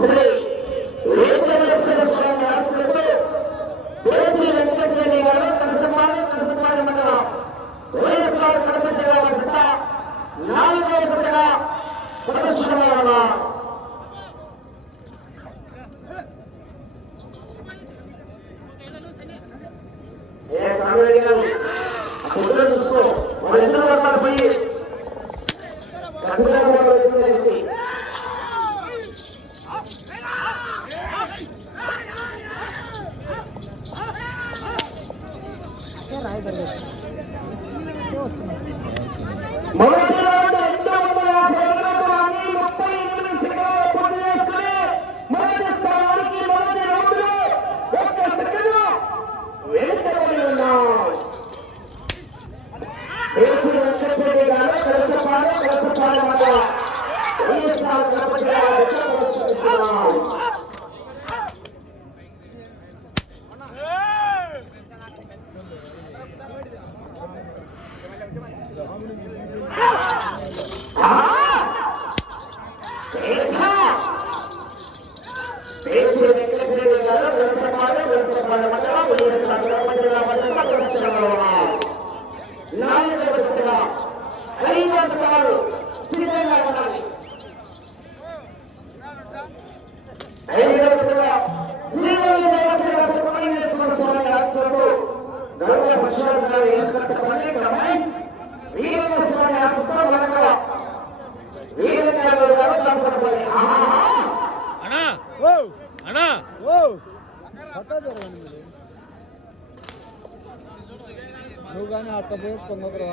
Three. కార్యకర్తలు సిద్ధంగా ఉండాలి అన్నా! అన్నా! నువ్వు కానీ అట్ట వేసుకుందరా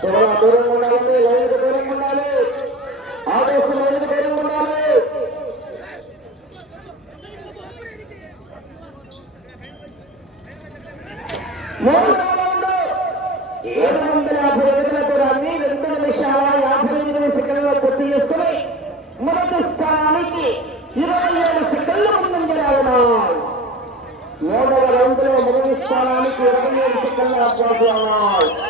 దూరం దూరంగా ఉండాలండి లైన్కి దూరంగా ఉండాలి. ఆదేశం లైన్కి మూడు ఏడు వందల యాభై అడుగుల దూరాన్ని రెండు నిమిషాల యాభై ఎనిమిది మొదటి స్థానానికి ఇరవై ఏడు సెకండ్లు ముందంజలు అవునాయి మూడవ రౌండ్లో మొదటి స్థానానికి ఇరవై ఏడు సెకండ్లు అవ్వాలి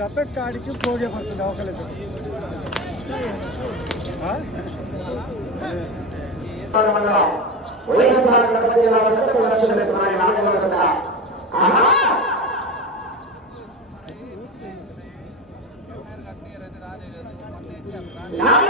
ದಪ್ಪಟ್ಟು ಆಡಿಸಿ ಪೂಜೆ ಬರ್ತೀನಿ ಅವಕಲೆ Yeah.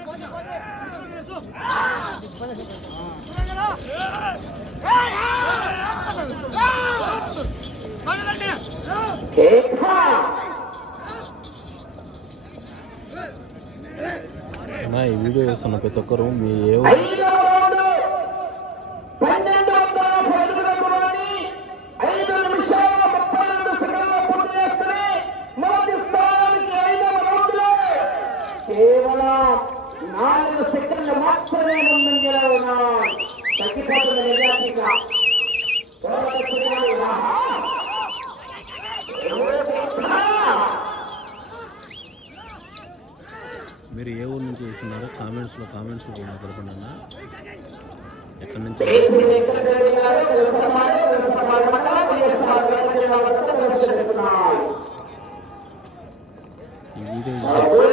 నా ఈ వీడియో చూస్తున్న ప్రతి ఒక్కరు మీ ఏ నాలుగు సెకండ్లు మాత్రమే ముందు ఉన్నాం మీరు ఏ ఊరు నుంచి చూస్తున్నారో కామెంట్స్లో కూడా తెలపండి అన్న. ఎక్కడి నుంచి? ఈ వీడియో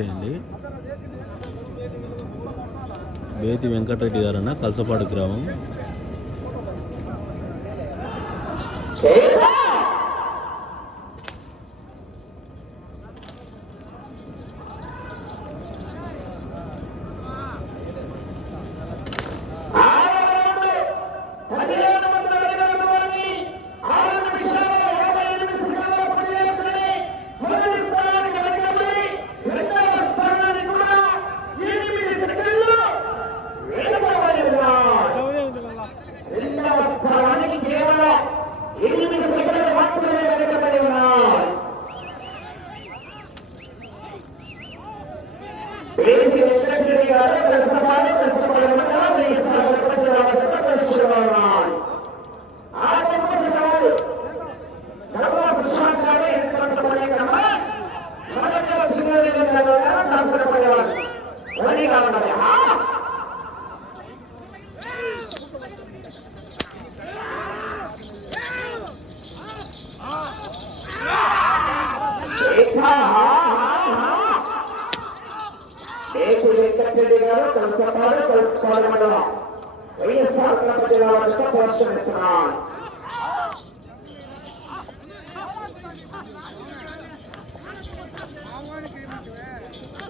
చేయండి. బేతి వెంకటరెడ్డి గారన్న కలసపాడు గ్రామం. ಕಲಿಸ್ಕೊಳ್ಳೋಣ ವೈಎಸ್ಆರ್ ಕನ್ನಡ ಜಿಲ್ಲಾ ಪಕ್ಷ ಪರೀಕ್ಷೆ ನಡೆಸೋಣ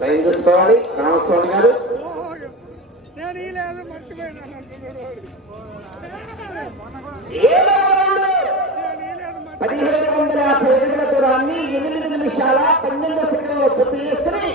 దయచేసుకోవాలి రామస్వామి గారు. పదిహేడు వందల పదిహేడు దూరాన్ని ఎనిమిది నిమిషాల పన్నెండు సెకండ్లో పూర్తి చేసుకుని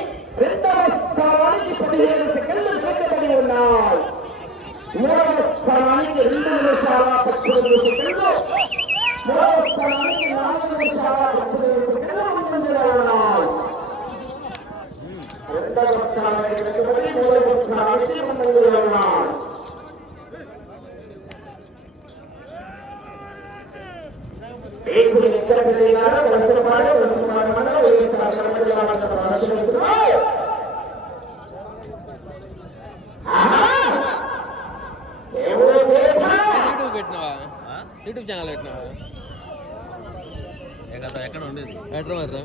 ఎక్కడ ఉండేది హైదరాబాద్ రా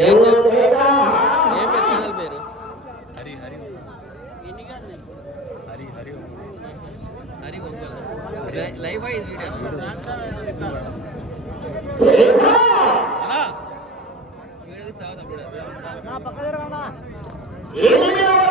ఏం పేరు హరి హరి హరి హరి హరి లైవ్ అయింది వీడియో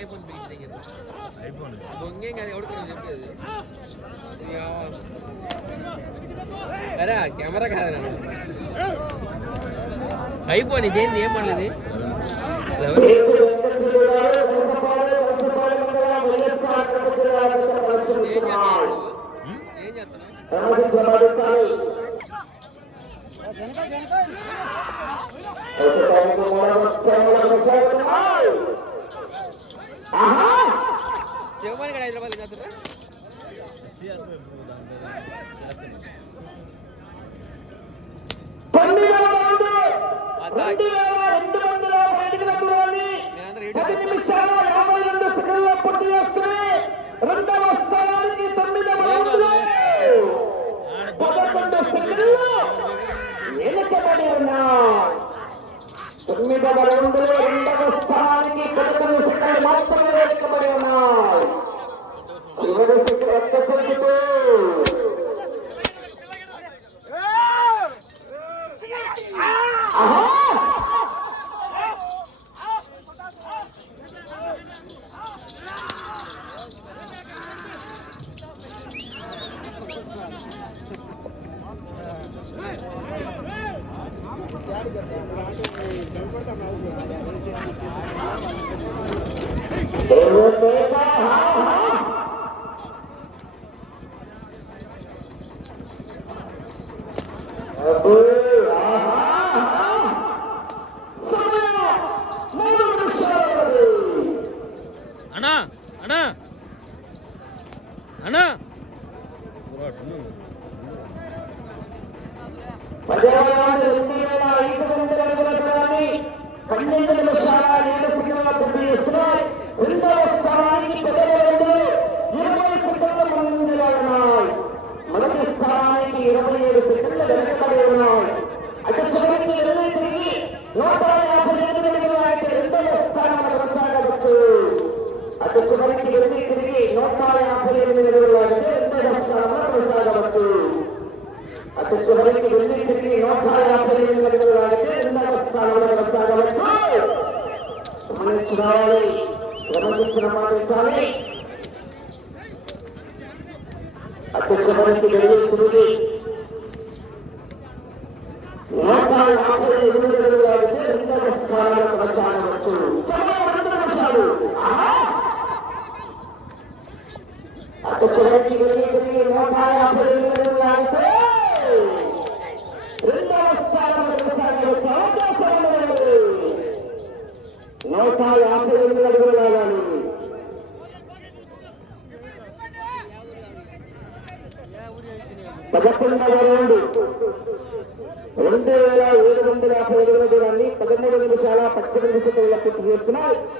ಐಫೋನ್ ಬೇಕಿದೆ ಐಫೋನ್ ಹಂಗೆ ಅದು ಹೊಡ್ಕೊಂಡು చెప్పేది అరే కెమెరా కాదు ఐఫోన్ ఇదేంది ఏం పడలేదు ఏం చేస్తాను जेवण काय हैदराबाद जात आता அண்ணா அண்ணா அண்ணா పదేవాడు రెండు వేల ఐదు వందల అడుగుల దూరాన్ని పన్నెండు నిమిషాల ఏడు పుట్టిన పూర్తి చేస్తున్నాయి రెండవ స్థానానికి పదవేడు ఇరవై సెకండ్ల ముందుగా ఉన్నాయి మొదటి తిరిగి నూట యాభై ఎనిమిది అడుగులు అయితే రెండవ స్థానంలో కొనసాగవచ్చు అటు చివరికి వెళ్ళి জমা করতে হবে আর করতে পারে নয়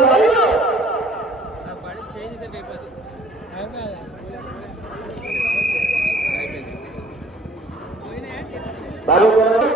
বারো